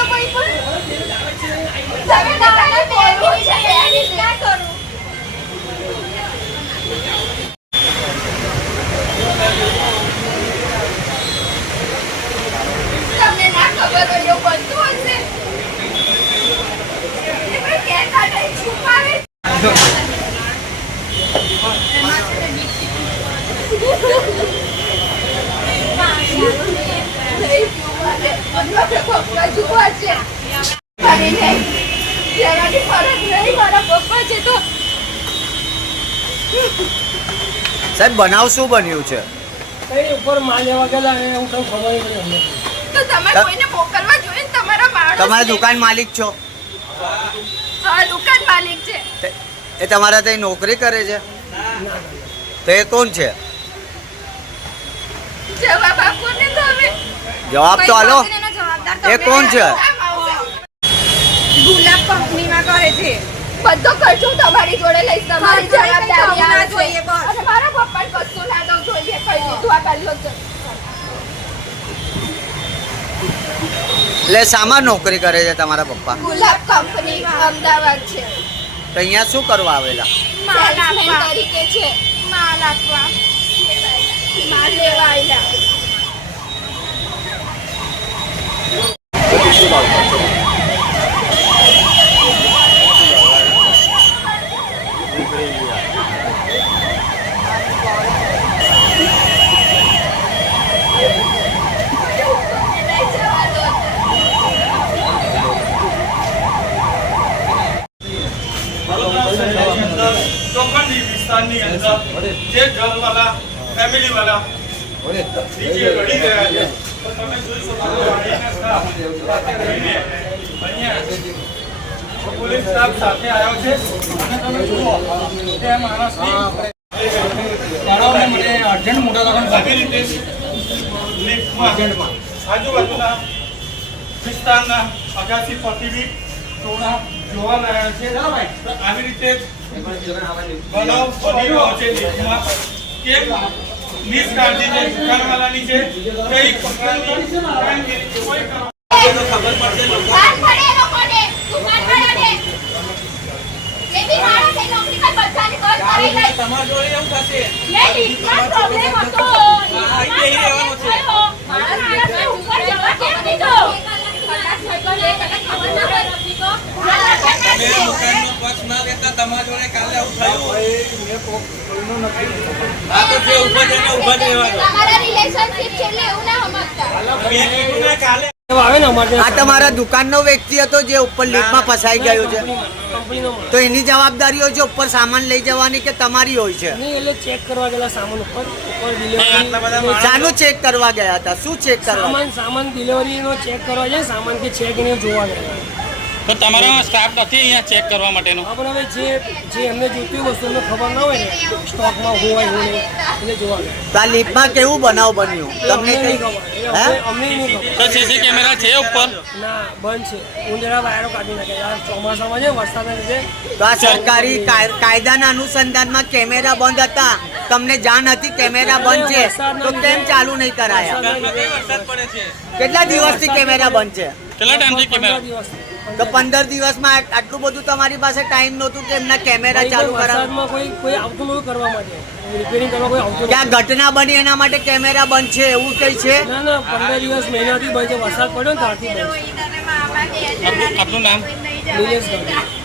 તો કોઈ પણ તમે બધાને બોલવું છે બેની ના કરું તમને ના ખબર હોય એવું બધું હશે એ પણ કહેતા નહીં છુપાવે સાહેબ બનાવ શું બન્યું છે? ઉપર માલ લેવા ગયેલા અને હું કઈ ખબર નહીં તો તમારે કોઈને મોકલવા જોઈએ ને તમારા માણસ તમારા દુકાન માલિક છો? હા દુકાન માલિક છે એ તમારા ત્યાં નોકરી કરે છે? તો એ કોણ છે? જવાબ આપો ને તમે જવાબ તો આલો. એ કોણ છે? ગુલાબ કંપનીમાં કરે છે બધો ખર્ચો તમારી જોડે લઈશ તમારી જવાબદારી આ જોઈએ બસ અને મારા પપ્પાને કશું ના દઉં જોઈએ કઈ દીધું આ પહેલો જ એટલે શામાં નોકરી કરે છે તમારા પપ્પા? ગુલાબ કંપની અમદાવાદ છે તો અહીંયા શું કરવા આવેલા? માલ આપવા તરીકે છે માલ આપવા માલ લેવા આવેલા વિસ્તારની અંદર જે ઘરવાળા ફેમિલીવાળા નીચે રડી ગયા છે તો તમે જોઈ શકો છો અહીંયા પોલીસ સ્ટાફ સાથે આવ્યો છે અને તમે જુઓ તે માણસની તારાઓને મને અર્જન્ટ મોટા દુકાન આવી રીતે લિફ્ટમાં આજુબાજુના વિસ્તારના અગાસી પરથી ટોળા જોવા લાયા છે તો આવી રીતે બનાવ બની રહ્યો છે લિફ્ટમાં કે નિષ્કાળજી છે દુકાનવાળાની છે કઈ પ્રકારની કામગીરી કોઈ ખબર પડશે વાત પડે લોકોને દુકાનવાળાને એ બી માણસ એ નોકરી પર બધાને કોલ કરી લે તમાર જોડે એવું થશે મે લિફ્ટમાં પ્રોબ્લેમ હતો અહીં રહેવાનું છે માણસને ઉપર જવા કેમ દીધો કલાક થઈ ગયો એ કલાક ખબર ના પડી તો તમે દુકાનનો પક્ષ ના લેતા તમારા જોડે કાલે આવું થયું આ તો જે ઉભા છે એને ઉભા જ રહેવા દો તમારા રિલેશનશિપ છે એટલે એવું ના સમજતા મેં કીધું ને કાલે આવે ને અમારે આ તમારા દુકાનનો વ્યક્તિ હતો જે ઉપર લિફ્ટમાં ફસાઈ ગયો છે? કંપનીનો તો એની જવાબદારી હોય છે ઉપર સામાન લઈ જવાની કે તમારી હોય છે? નહીં એટલે ચેક કરવા ગયેલા સામાન ઉપર ડિલિવરી શાનું ચેક કરવા ગયા હતા? શું ચેક કરવા? સામાન ડિલિવરીનો ચેક કરવા જાય સામાન કે ચેક એને જોવા ગયા તો તમારો સ્ટાફ નથી અહીંયા ચેક કરવા માટેનો આપણે હવે જે એમને જોઈતી વસ્તુ એમને ખબર ના હોય ને સ્ટોકમાં હોય હું નહીં એટલે જોવા ગયા તો આ લિફ્ટમાં કેવું બનાવ બન્યું તમને કઈ? હે? અમને નહીં ખબર તો સીસી કેમેરા છે ઉપર ના બંધ છે ઉંદેડા વાયરો કાઢી નાખ્યા ચોમાસામાં છે વરસાદના લીધે તો આ સરકારી કાયદાના અનુસંધાનમાં કેમેરા બંધ હતા, તમને જાણ હતી કેમેરા બંધ છે તો કેમ ચાલુ નહીં કરાયા? વરસાદ પડે છે કેટલા દિવસથી કેમેરા બંધ છે? કેટલા ટાઈમથી કેમેરા 15 દિવસ તો 15 દિવસમાં આટલું બધું તમારી પાસે ટાઈમ નહોતું કે એમના કેમેરા ચાલુ કરાવ? વરસાદમાં કોઈ આવતું નહોતું કરવા માટે રિપેરિંગ કરવા કોઈ આવતું કે આ ઘટના બની એના માટે કેમેરા બંધ છે એવું કઈ છે? ના 15 દિવસ મહિનાથી બંધ છે વરસાદ પડ્યો ને ત્યારથી બંધ આપનું નામ નિલેશ ગાંધી